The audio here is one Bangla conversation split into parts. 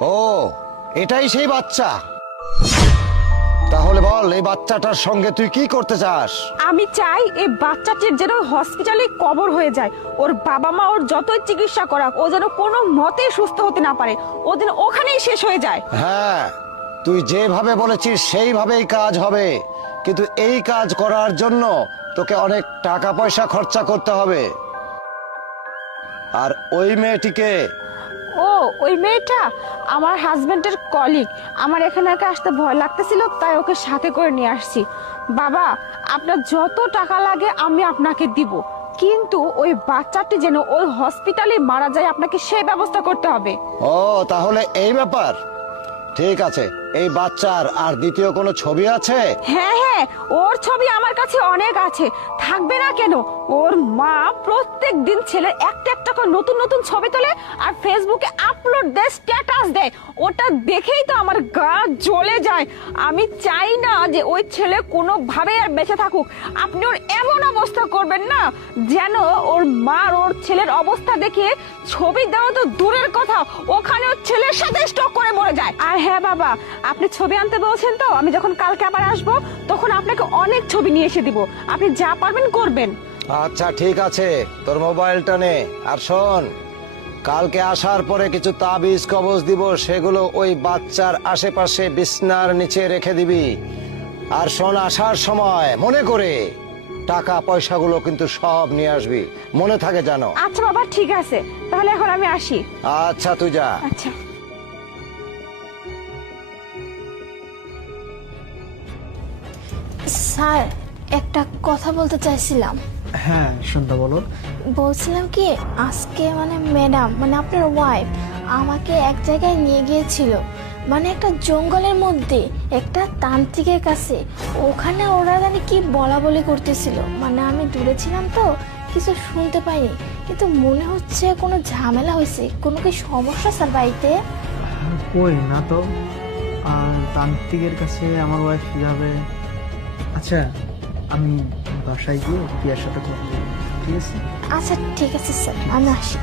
ও, এটাই সেই বাচ্চা। তাহলে বল, এই বাচ্চাটার সঙ্গে তুই কি করতে চাস? আমি চাই এই বাচ্চাটির যেন হসপিটালে কবর হয়ে যায়। ওর বাবা মা ওর যতই চিকিৎসা করাক, ও যেন কোনো মতেই সুস্থ হতে না পারে, ও যেন ওখানেই শেষ হয়ে যায়। হ্যাঁ, তুই যেভাবে বলেছিস সেইভাবেই কাজ হবে, কিন্তু এই কাজ করার জন্য তোকে অনেক টাকা পয়সা খরচা করতে হবে। আর ওই মেয়েটিকে? ও, ওই মেয়েটা আমার হাজবেন্ডের কলিগ। আমার এখানে একা আসতে ভয় লাগতেছিল, তাই ওকে সাথে করে নিয়ে আসছি। বাবা, আপনার যত টাকা লাগে আমি আপনাকে দিব, কিন্তু ওই বাচ্চাটি যেন ওই হসপিটালে মারা যায়, আপনাকে সেই ব্যবস্থা করতে হবে। ও, তাহলে এই ব্যাপার। ঠিক আছে, এই বাচ্চার আর দ্বিতীয় কোনো ছবি আছে? হ্যাঁ হ্যাঁ, ওর ছবি আমার কাছে অনেক আছে, থাকবে না কেন? ওর মা প্রত্যেক দিন ছেলের একটা একটা করে নতুন নতুন ছবি তোলে আর ফেসবুকে আপলোড দেয়, স্ট্যাটাস দেয়। ওটা দেখেই তো আমার গা জ্বলে যায়। আমি চাই না যে ওই ছেলে কোনোভাবে আর বেঁচে থাকুক। আপনি ওর এমন অবস্থা করবেন না যেন ওর মা ওর ছেলের অবস্থা দেখে ছবি দেওয়া তো দূরের কথা, ওখানে ওর ছেলের সাথে স্টক করে মরে যায়। আর হ্যাঁ বাবা, আপনি ছবি আনতে বলছেন তো, আমি যখন কালকে আবার আসবো তখন আপনাকে অনেক ছবি নিয়ে এসে দিব, আপনি যা পারবেন করবেন। আচ্ছা ঠিক আছে, তোর মোবাইলটা নে। আর শোন, কালকে আসার পরে কিছু তাবিজ কবজ দিব, সেগুলো ওই বাচ্চার আশেপাশে বিছনার নিচে রেখে দিবি। আর শোন, আসার সময় মনে করে টাকা পয়সাগুলো কিন্তু সব নিয়ে আসবি, মনে থাকে জানো? আচ্ছা বাবা, ঠিক আছে, তাহলে এখন আমি আসি। আচ্ছা, তুই যা। আচ্ছা। স্যার, একটা কথা বলতে চাইছিলাম। হ্যাঁ শুনতে বলো। বলছিলাম কি, আজকে ম্যাডাম আপনার ওয়াইফ আমাকে এক জায়গায় নিয়ে গিয়েছিল, একটা জঙ্গলের মধ্যে একটা তান্ত্রিকের কাছে। ওখানে ওরা জানি কি বলা বলি করতেছিল, আমি দূরে ছিলাম তো কিছু শুনতে পাইনি, কিন্তু মনে হচ্ছে কোনো ঝামেলা হয়েছে। কোনো কি সমস্যা স্যার বাড়িতে? কই না তো, আর তান্ত্রিকের কাছে আমার ওয়াইফ যাবে? আচ্ছা, আমি বাসায় গিয়ে প্রিয়ার সাথে কথা বলবো, ঠিক আছে? আচ্ছা ঠিক আছে স্যার, আমি আসি।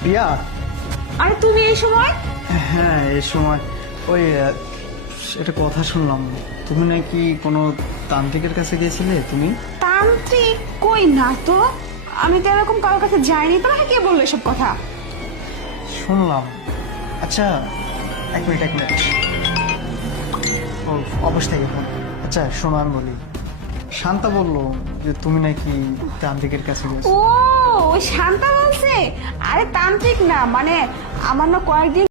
প্রিয়া। আরে তুমি এই সময়? হ্যাঁ, এই সময় ওই একটা কথা শুনলাম, তুমি নাকি কোনো তান্ত্রিকের কাছে গিয়েছিলে। তুমি? তান্ত্রিক? কই না তো, আমি তো এরকম কারোর কাছে যাইনি। তোমাকে কে বললো এসব কথা? শুনলাম। আচ্ছা, এক মিনিট। ও অবশ্যই ফোন। আচ্ছা শোনো, আমি বলি, শান্তা বললো যে তুমি নাকি তান্ত্রিকের কাছে গেছো। ও, ওই শান্তা বলছে? আরে তান্ত্রিক না, আমার না কয়েকদিন